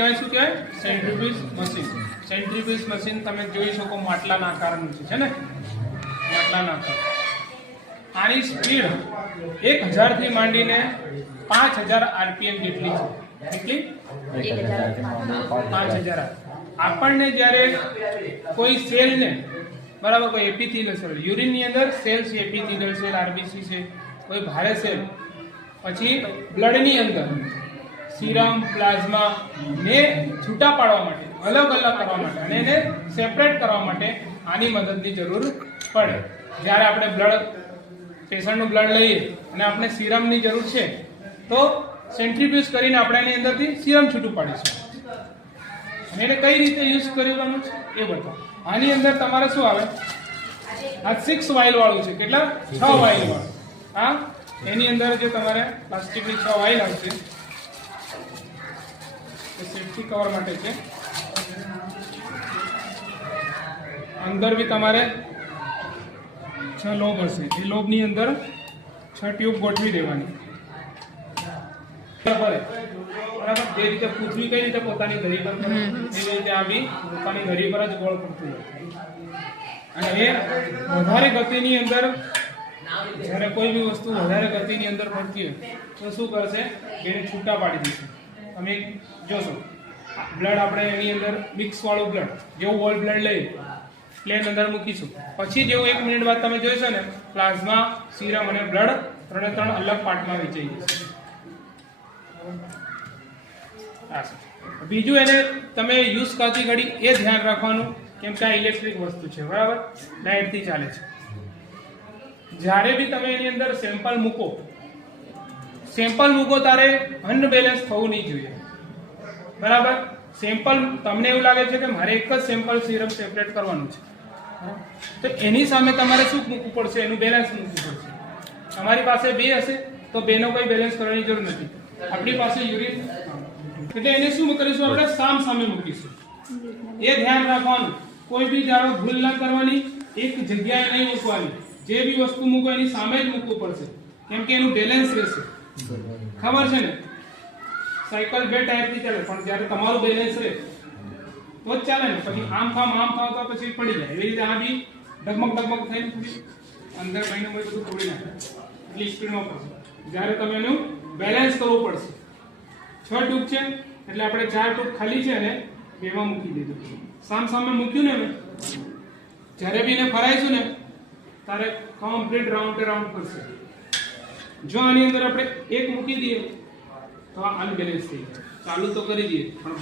શું કહેવાય? Centrifuge machine. Centrifuge machine તમે જોઈ શકો માટલાના આકારનું છે ને, માટલાના આકાર. આની સ્પીડ 1000 થી માંડીને 5000 આરપીએમ જેટલી છે. કેટલી? 5000. આપણને જ્યારે કોઈ સેલને બરાબર, કોઈ એપિથેલિયલ સેલ, યુરિન ની અંદર સેલ છે, એપિથેલિયલ સેલ, આરબીસી છે, કોઈ ભારે સેલ, પછી બ્લડ ની અંદર સીરમ, પ્લાઝમા ને છૂટા પાડવા માટે, અલગ અલગ કરવા માટે અને એને સેપરેટ કરવા માટે આની મદદની જરૂર પડે. જ્યારે આપણે પેશન્ટનું બ્લડ લઈએ અને આપણે સીરમની જરૂર છે તો સેન્ટ્રીફ્યુજ કરીને આપણે એની અંદરથી સીરમ છૂટું પાડીશું. એને કઈ રીતે યુઝ કરવાનું છે એ બતાવો. આની અંદર તમારે શું આવે? આ 6 વાઇલ વાળું છે. કેટલા? 6 વાઇલ વાળું. હા, એની અંદર જે તમારે પ્લાસ્ટિકની 6 વાઇલ આવશે, સેફ્ટી કવર માટે છે. અંદર બી તમારે 6 લોબ હશે. એ લોબની અંદર 6 ટ્યુબ ગોઠવી દેવાની. બરાબર. જે રીતે પૃથ્વી કઈ રીતે પોતાની ધરી પર કરે એ રીતે આ બી પોતાની ધરી પર જ ગોળ ફરતું હોય. અને એ વધારે ગતિની અંદર, જ્યારે કોઈ બી વસ્તુ વધારે ગતિની અંદર ફરતી હોય તો શું કરશે? એને છૂટા પાડી દેશે. તમે જોશો બ્લડ આપણે એની અંદર મિક્સ વાળું બ્લડ, જેવું હોલ બ્લડ લઈ પ્લેન અંદર મૂકીશું, પછી જેવું 1 મિનિટ બાદ તમે જોઈશો ને, પ્લાઝમા, સીરમ અને બ્લડ 3 અલગ પાર્ટમાં વહેંચાઈ જશે. બીજું એને તમે યુઝ કરતી ઘડી એ ધ્યાન રાખવાનું, કેમ કે આ ઇલેક્ટ્રિક વસ્તુ છે, બરાબર, લાઇટથી ચાલે છે. જ્યારે બી તમે એની અંદર સેમ્પલ મૂકો તારે અનબેલેન્સ થવું નહીં જોઈએ. બરાબર. સેમ્પલ તમને એવું લાગે છે કે મારે એક જ સેમ્પલ સીરમ સેપરેટ કરવાનું છે, તો એની સામે તમારે શું મૂકવું પડશે? એનું બેલેન્સ મૂકવું પડશે. તમારી પાસે 2 હશે તો 2 નો કોઈ બેલેન્સ કરવાની જરૂર નથી. આપણી પાસે યુરિન, એટલે એને શું કરીશું? આપણે સામે મૂકીશું. એ ધ્યાન રાખવાનું, કોઈ બી જાણો ભૂલ ના કરવાની, એક જગ્યાએ નહીં મૂકવાની. જે બી વસ્તુ મૂકો એની સામે જ મૂકવું પડશે, કેમ કે એનું બેલેન્સ રહેશે. ખબર છે ને? સાયકલ 2 ટાયરથી ચાલે, પણ જ્યારે તમારું બેલેન્સ રહે તો જ ચાલે ને. પછી આમ ખામ તો પછી પડી જાય. એવી રીતે આ બી ડગમગ થઈને થોડી અંદર મહિને બધું તોડી નાખે, એટલી સ્પીડમાં પડશે. જ્યારે તમે એનું બેલેન્સ કરવું પડશે. 6 ટ્યુબ છે એટલે આપણે 4 ટ્યુબ ખાલી છે અને 2માં મૂકી દીધું. સામે મૂક્યું ને, જ્યારે બી એને ફરાઈશું ને તારે કમ્પ્લીટ રાઉન્ડ કરશે. જો આની અંદર આપણે 1 મૂકી દઈએ તો આ અનબેલેન્સ થઈ જાય. ચાલુ તો કરી દઈએ પણ